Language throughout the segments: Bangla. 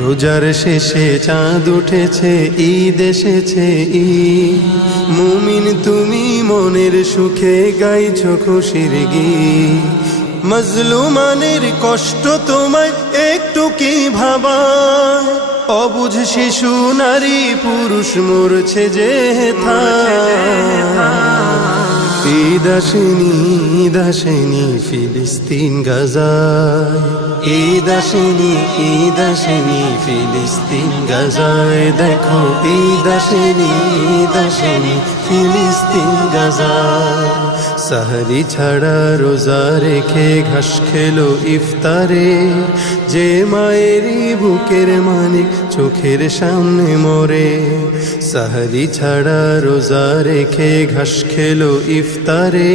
রোজার শেষে চাঁদ উঠেছে, ঈদ এসেছে ঈদ। মুমিন তুমি মনের সুখে গাইছো খুশির গীত। মজলুমানের কষ্ট তোমায় একটু কি ভাবায়? অবুঝ শিশু নারী পুরুষ মরছে যে ঈদ আসেনি, ঈদ আসেনি ফিলিস্তিন গাজায়। ঈদ আসেনি, ঈদ আসেনি ফিলিস্তিন গাজায়। দেখো ঈদ আসেনি, ঈদ আসেনি ফিলিস্তিন গাজায়। সাহরি ছাড়া রোজা রেখে ঘাস খেলো ইফতারে, যে মায়েরই বুকের মানিক চোখের সামনে মরে। সাহরি ছাড়া রোজা রেখে ঘাস খেলো ইফতারে,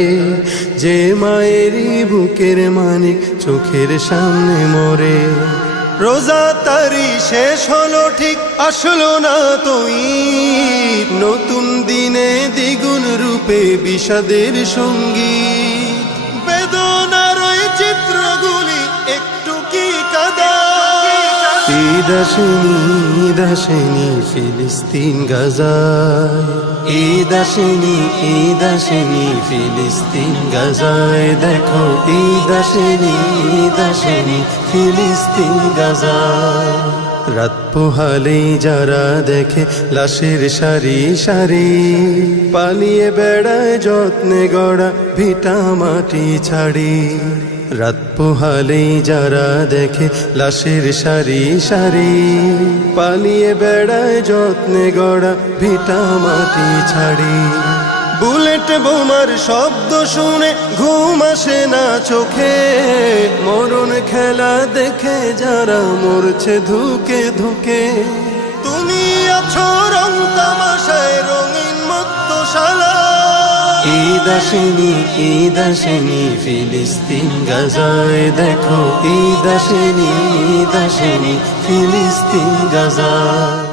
যে মায়েরই বুকের মানিক চোখের সামনে মরে। রোজা তারি শেষ হলো ঠিক আসলো না তো ঈদ। নতুন দিনে দ্বিগুণ রূপে বিষাদের সঙ্গীত। বেদনার ওই চিত্রগুলি একটু কি কাদা? ঈদ আসেনি, ঈদ আসেনি ফিলিস্তিন গাজায়। ঈদ আসেনি, ঈদ আসেনি ফিলিস্তিন গাজায়। দেখো ঈদ আসেনি, ঈদ আসেনি ফিলিস্তিন গাজায়। রাত পোহালেই যারা দেখে লাশের সারি সারি, পালিয়ে বেড়ায় যত্নে গড়া ভিটা মাটি ছাড়ি। রাত পোহালেই যারা দেখে লাশের সারি সারি, পালিয়ে বেড়ায় যত্নে গড়া ভিটা মাটি ছাড়ি। বুলেট বোমার শব্দ শুনে ঘুম আসে না চোখে, মরণ খেলা দেখে যারা মরছে ধুকে ধুকে। তুমি আছো রং তামাশায় রঙিন মত্তশালা। ঈদ আসেনি, ঈদ আসেনি ফিলিস্তিন গাজায়। দেখো ঈদ আসেনি, ঈদ আসেনি ফিলিস্তিন গাজায়।